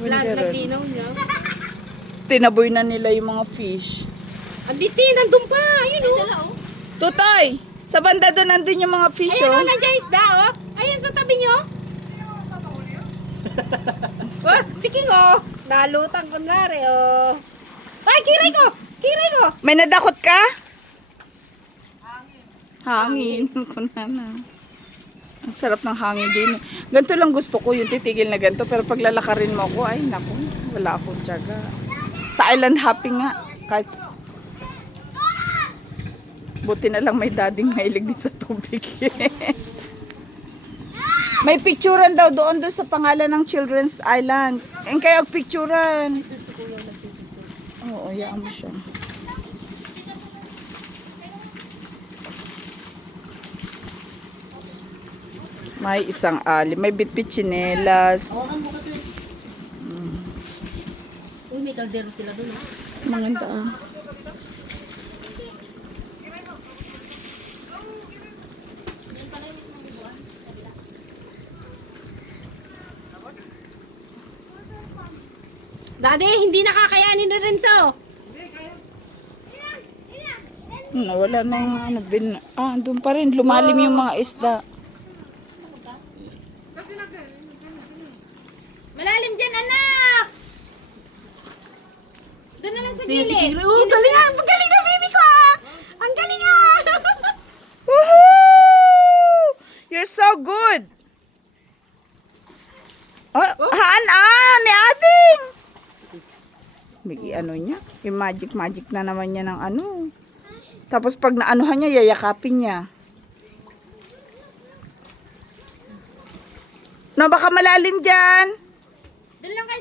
Naglinaw niya. Tinaboy na nila yung mga fish. Anditi, nandun pa. Ayun o. Tutoy! Sa banda doon nandun yung mga fish, Ayun o, oh. nandiyan isda o. Ayun sa tabi nyo. Oh, si King o. Nalutang kunwari o. Ay, kiray ko! Kiray ko! May nadakot ka? Hangin. Kunana. Ang sarap ng hangin din. Ganito lang gusto ko, yung titigil na ganito. Pero pag lalakarin mo ako, ay naku, wala akong tiyaga. Sa island hopping nga. Kahit buti na lang may dading mahilig din sa tubig. May picturean daw doon sa pangalan ng Children's Island. And kaya picturean. Oo, yaan mo siya. May isang ali. May bitbit tsinelas. Uy, may kaldero sila doon. Maganda ah. Daddy, hindi nakakayanin na rin so. Wala na yung ano. Doon pa rin. Lumalim yung mga isda. Malalim dyan, anak! Doon na lang sa gilid. Oh, galing nga! Ang galing na, baby ko! Ang galing nga! Woohoo! You're so good! Oh, ni Ading! Bigi ano niya? Yung magic na naman niya ng ano. Tapos pag naanuhan niya, yayakapin niya. No, baka malalim dyan. Doon lang kayo